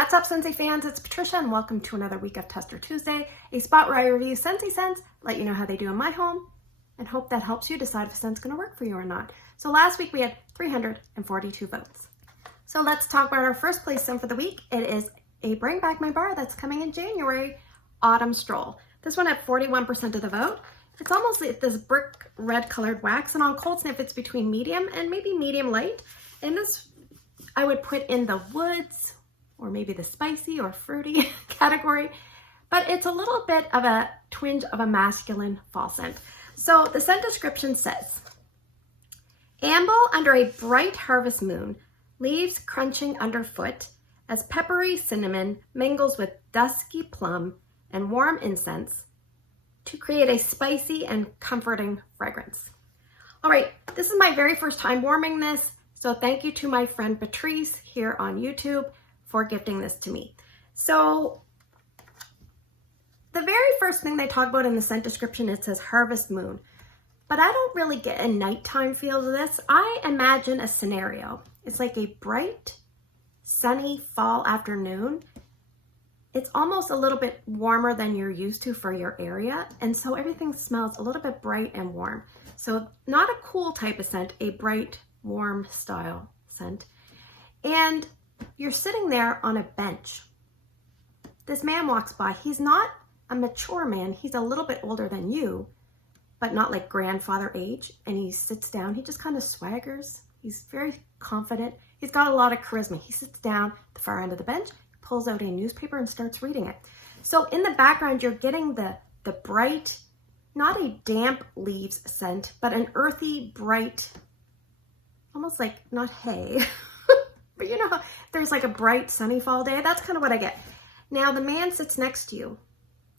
What's up, Scentsy fans? It's Patricia and welcome to another week of Tester Tuesday, a spot where I review Scentsy scents, let you know how they do in my home, and hope that helps you decide if a scent's going to work for you or not. So last week we had 342 votes. So let's talk about our first place scent for the week. It is a Bring Back My Bar that's coming in January, Autumn Stroll. This one had 41% of the vote. It's almost like this brick red colored wax, and on cold sniff it's between medium and maybe medium light. And this I would put in the woods or maybe the spicy or fruity category, but it's a little bit of a twinge of a masculine fall scent. So the scent description says, amble under a bright harvest moon, leaves crunching underfoot, as peppery cinnamon mingles with dusky plum and warm incense to create a spicy and comforting fragrance. All right, this is my very first time warming this, so thank you to my friend Patrice here on YouTube for gifting this to me. So the very first thing they talk about in the scent description, it says harvest moon, but I don't really get a nighttime feel to this. I imagine a scenario. It's like a bright, sunny fall afternoon. It's almost a little bit warmer than you're used to for your area, and so everything smells a little bit bright and warm. So not a cool type of scent, a bright, warm style scent. And you're sitting there on a bench. This man walks by. He's not a mature man. He's a little bit older than you, but not like grandfather age. And he sits down. He just kind of swaggers. He's very confident. He's got a lot of charisma. He sits down at the far end of the bench, pulls out a newspaper and starts reading it. So in the background, you're getting the bright, not a damp leaves scent, but an earthy, bright, almost like not hay, but you know, there's like a bright sunny fall day. That's kind of what I get. Now the man sits next to you.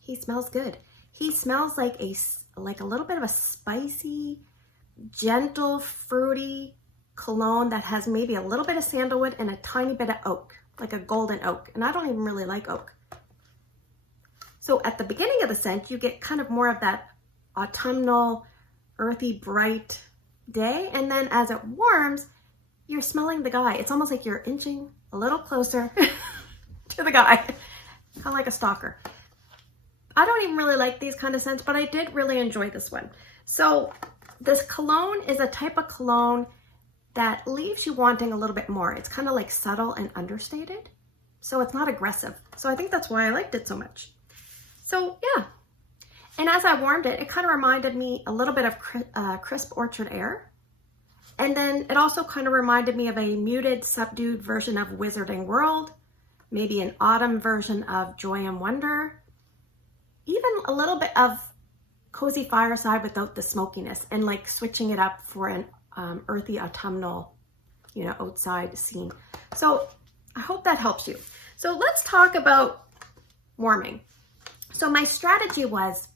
He smells good. He smells like a little bit of a spicy, gentle, fruity cologne that has maybe a little bit of sandalwood and a tiny bit of oak, like a golden oak. And I don't even really like oak. So at the beginning of the scent, you get kind of more of that autumnal, earthy, bright day. And then as it warms, you're smelling the guy. It's almost like you're inching a little closer to the guy, kind of like a stalker. I don't even really like these kind of scents, but I did really enjoy this one. So this cologne is a type of cologne that leaves you wanting a little bit more. It's kind of like subtle and understated. So it's not aggressive. So I think that's why I liked it so much. So yeah. And as I warmed it, it kind of reminded me a little bit of crisp orchard air. And then it also kind of reminded me of a muted, subdued version of Wizarding World, maybe an autumn version of Joy and Wonder, even a little bit of Cozy Fireside without the smokiness, and like switching it up for an earthy autumnal, you know, outside scene. So I hope that helps you. So let's talk about warming. So my strategy was,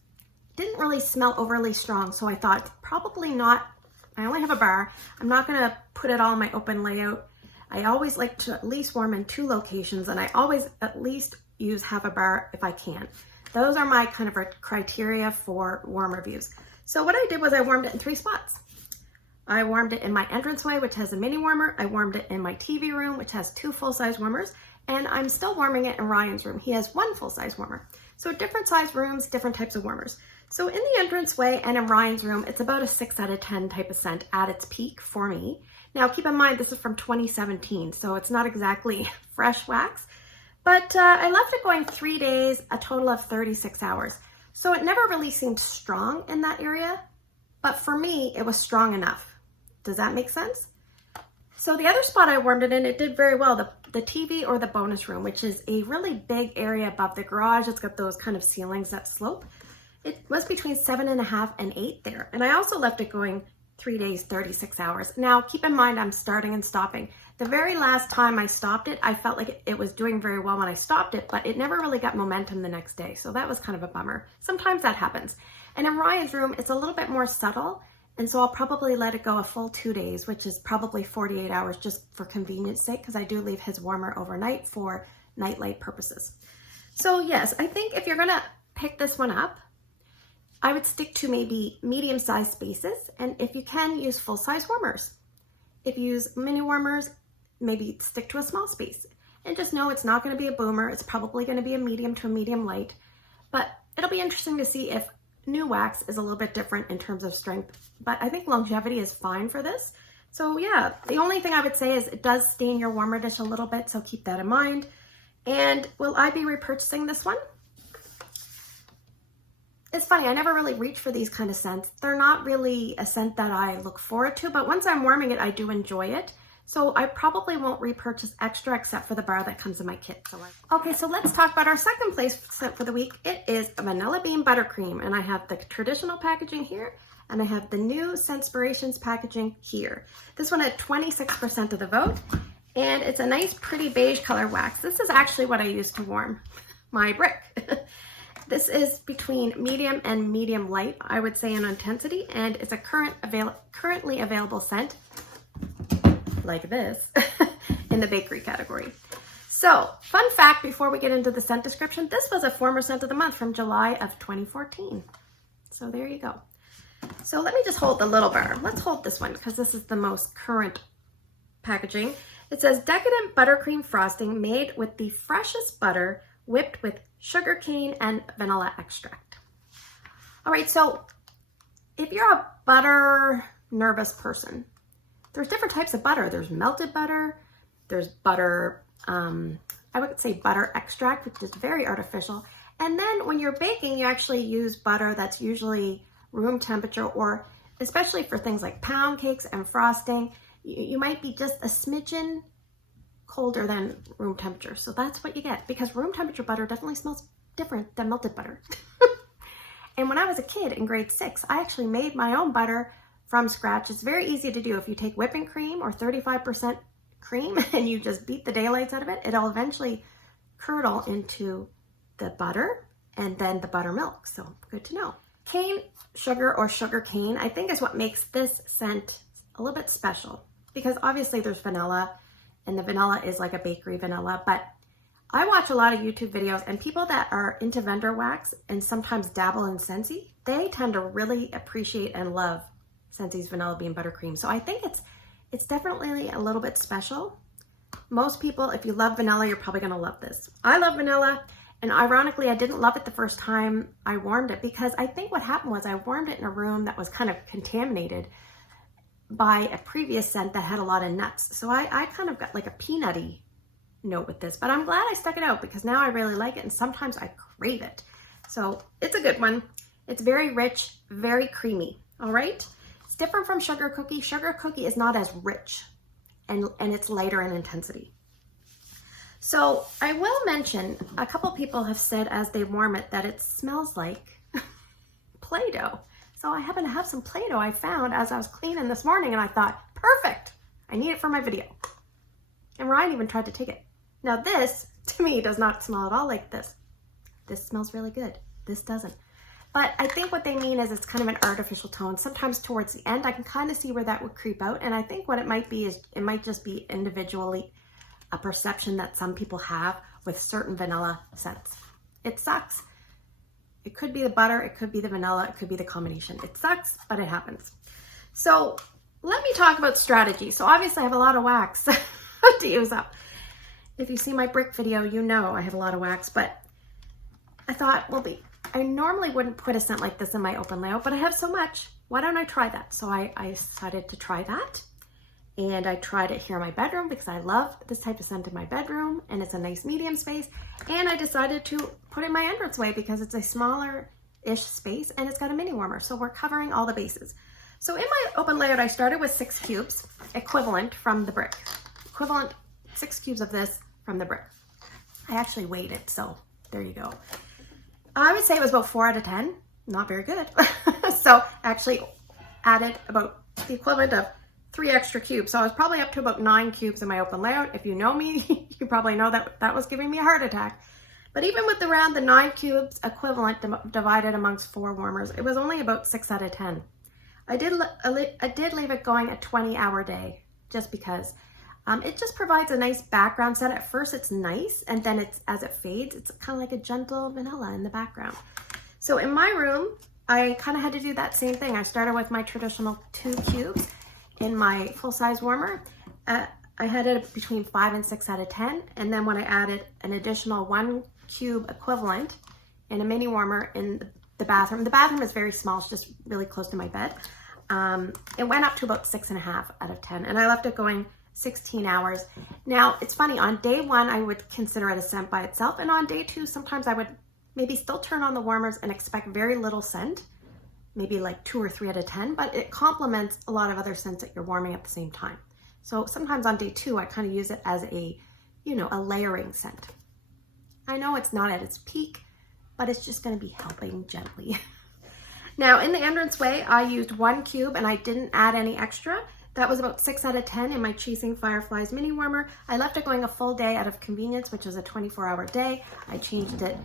didn't really smell overly strong, so I thought probably not. I only have a bar. I'm not going to put it all in my open layout. I always like to at least warm in 2 locations, and I always at least use half a bar if I can. Those are my kind of criteria for warm reviews. So what I did was I warmed it in 3 spots. I warmed it in my entranceway, which has a mini warmer. I warmed it in my TV room, which has 2 full-size warmers. And I'm still warming it in Ryan's room. He has 1 full-size warmer. So different size rooms, different types of warmers. So in the entranceway and in Ryan's room, it's about a 6 out of 10 type of scent at its peak for me. Now keep in mind, this is from 2017, so it's not exactly fresh wax, but I left it going 3 days, a total of 36 hours. So it never really seemed strong in that area, but for me, it was strong enough. Does that make sense? So the other spot I warmed it in, it did very well, the TV or the bonus room, which is a really big area above the garage. It's got those kind of ceilings that slope. It was between 7.5 and 8 there. And I also left it going 3 days, 36 hours. Now, keep in mind, I'm starting and stopping. The very last time I stopped it, I felt like it was doing very well when I stopped it, but it never really got momentum the next day. So that was kind of a bummer. Sometimes that happens. And in Ryan's room, it's a little bit more subtle. And so I'll probably let it go a full 2 days, which is probably 48 hours just for convenience sake, because I do leave his warmer overnight for nightlight purposes. So yes, I think if you're gonna pick this one up, I would stick to maybe medium-sized spaces, and if you can, use full-size warmers. If you use mini warmers, maybe stick to a small space. And just know it's not going to be a boomer. It's probably going to be a medium to a medium light. But it'll be interesting to see if new wax is a little bit different in terms of strength. But I think longevity is fine for this. So yeah, the only thing I would say is it does stain your warmer dish a little bit, so keep that in mind. And will I be repurchasing this one? It's funny, I never really reach for these kind of scents. They're not really a scent that I look forward to, but once I'm warming it, I do enjoy it. So I probably won't repurchase extra except for the bar that comes in my kit. Okay, so let's talk about our second place scent for the week. It is Vanilla Bean Buttercream, and I have the traditional packaging here, and I have the new Scent-spirations packaging here. This one had 26% of the vote, and it's a nice pretty beige color wax. This is actually what I use to warm my brick. This is between medium and medium light, I would say, in intensity, and it's a currently available scent like this in the bakery category. So, fun fact before we get into the scent description, this was a former scent of the month from July of 2014. So there you go. So let me just hold the little bar. Let's hold this one because this is the most current packaging. It says decadent buttercream frosting made with the freshest butter whipped with sugar cane and vanilla extract. All right, so if you're a butter nervous person, there's different types of butter. There's melted butter, there's butter, I would say butter extract, which is very artificial. And then when you're baking, you actually use butter that's usually room temperature, or especially for things like pound cakes and frosting, you might be just a smidgen colder than room temperature. So that's what you get, because room temperature butter definitely smells different than melted butter. And when I was a kid in grade 6, I actually made my own butter from scratch. It's very easy to do. If you take whipping cream or 35% cream and you just beat the daylights out of it, it'll eventually curdle into the butter and then the buttermilk. So good to know. Cane sugar or sugar cane, I think, is what makes this scent a little bit special, because obviously there's vanilla, and the vanilla is like a bakery vanilla, but I watch a lot of YouTube videos, and people that are into vendor wax and sometimes dabble in Scentsy, they tend to really appreciate and love Scentsy's Vanilla Bean Buttercream. So I think it's definitely a little bit special. Most people, if you love vanilla, you're probably gonna love this. I love vanilla, and ironically, I didn't love it the first time I warmed it, because I think what happened was I warmed it in a room that was kind of contaminated by a previous scent that had a lot of nuts. So I kind of got like a peanutty note with this, but I'm glad I stuck it out because now I really like it, and sometimes I crave it. So it's a good one. It's very rich, very creamy, all right? It's different from Sugar Cookie. Sugar Cookie is not as rich, and it's lighter in intensity. So I will mention, a couple people have said as they warm it that it smells like Play-Doh. So I happen to have some Play-Doh I found as I was cleaning this morning, and I thought, perfect, I need it for my video. And Ryan even tried to take it. Now this, to me, does not smell at all like this. This smells really good. This doesn't. But I think what they mean is it's kind of an artificial tone. Sometimes towards the end, I can kind of see where that would creep out. And I think what it might be is it might just be individually a perception that some people have with certain vanilla scents. It sucks. It could be the butter, it could be the vanilla, it could be the combination. It sucks, but it happens. So let me talk about strategy. So obviously I have a lot of wax to use up. If you see my brick video, you know I have a lot of wax, but I thought, well, I normally wouldn't put a scent like this in my open layout, but I have so much. Why don't I try that? So I decided to try that. And I tried it here in my bedroom because I love this type of scent in my bedroom, and it's a nice medium space. And I decided to put it in my entranceway because it's a smaller-ish space and it's got a mini warmer. So we're covering all the bases. So in my open layout, I started with 6 cubes, equivalent from the brick. Equivalent 6 cubes of this from the brick. I actually weighed it, so there you go. I would say it was about 4 out of 10. Not very good. So actually added about the equivalent of 3 extra cubes. So I was probably up to about 9 cubes in my open layout. If you know me, you probably know that that was giving me a heart attack. But even with around the 9 cubes equivalent divided amongst 4 warmers, it was only about 6 out of 10. I did leave it going a 20-hour day just because it just provides a nice background scent. At first it's nice, and then as it fades, it's kind of like a gentle vanilla in the background. So in my room, I kind of had to do that same thing. I started with my traditional 2 cubes in my full-size warmer. I had it between 5 and 6 out of 10. And then when I added an additional 1 cube equivalent in a mini warmer in the bathroom is very small, it's just really close to my bed. It went up to about 6.5 out of 10, and I left it going 16 hours. Now, it's funny, on day 1, I would consider it a scent by itself, and on day 2, sometimes I would maybe still turn on the warmers and expect very little scent, maybe like 2 or 3 out of 10, but it complements a lot of other scents that you're warming at the same time. So sometimes on day 2, I kind of use it as a, a layering scent. I know it's not at its peak, but it's just going to be helping gently. Now, in the entranceway, I used 1 cube and I didn't add any extra. That was about 6 out of 10 in my Chasing Fireflies mini warmer. I left it going a full day out of convenience, which was a 24-hour day. I changed it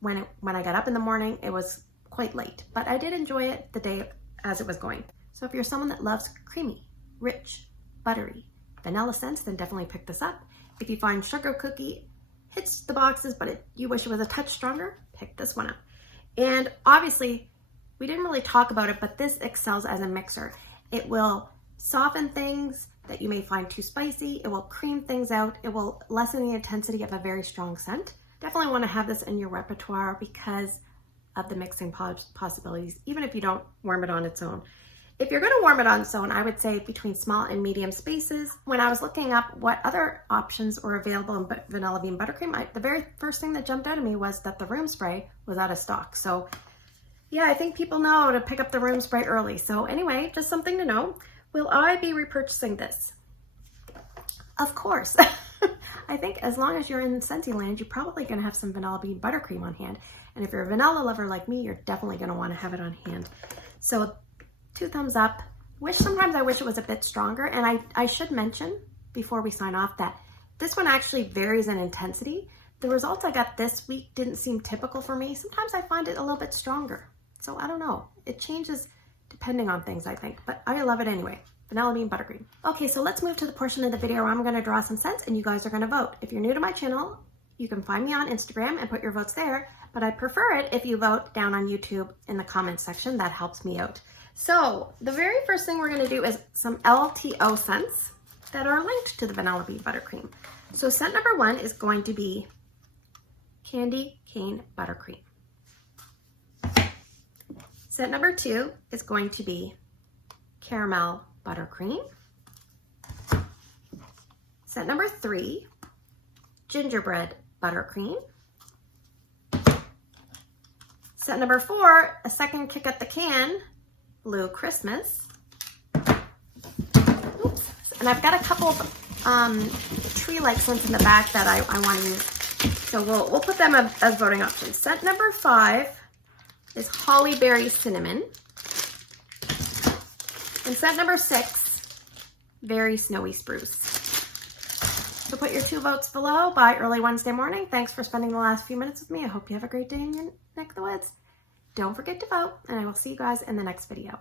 when I got up in the morning. It was quite late, but I did enjoy it the day as it was going. So if you're someone that loves creamy, rich, buttery vanilla scents, then definitely pick this up. If you find Sugar Cookie hits the boxes, but you wish it was a touch stronger, pick this one up. And obviously, we didn't really talk about it, but this excels as a mixer. It will soften things that you may find too spicy. It will cream things out. It will lessen the intensity of a very strong scent. Definitely want to have this in your repertoire because of the mixing possibilities, even if you don't warm it on its own. If you're going to warm it on its own, I would say between small and medium spaces. When I was looking up what other options were available in Vanilla Bean Buttercream, the very first thing that jumped out at me was that the room spray was out of stock. So yeah, I think people know to pick up the room spray early. So anyway, just something to know. Will I be repurchasing this? Of course. I think as long as you're in Scentsy land, you're probably going to have some Vanilla Bean Buttercream on hand. And if you're a vanilla lover like me, you're definitely going to want to have it on hand. So 2 thumbs up. Sometimes I wish it was a bit stronger. And I should mention before we sign off that this one actually varies in intensity. The results I got this week didn't seem typical for me. Sometimes I find it a little bit stronger. So I don't know. It changes depending on things, I think. But I love it anyway. Vanilla Bean Buttercream. Okay, so let's move to the portion of the video where I'm going to draw some scents and you guys are going to vote. If you're new to my channel, you can find me on Instagram and put your votes there. But I prefer it if you vote down on YouTube in the comments section. That helps me out. So the very first thing we're going to do is some LTO scents that are linked to the Vanilla Bean Buttercream. So scent number 1 is going to be Candy Cane Buttercream. Scent number 2 is going to be Caramel Buttercream. Scent number 3, Gingerbread Buttercream. Scent number 4, a second kick at the can, Blue Christmas. Oops. And I've got a couple of tree-like scents in the back that I want to use. So we'll put them as voting options. Scent number 5 is Holly Berry Cinnamon. And scent number 6, Very Snowy Spruce. So put your 2 votes below by early Wednesday morning. Thanks for spending the last few minutes with me. I hope you have a great day in your neck of the woods. Don't forget to vote, and I will see you guys in the next video.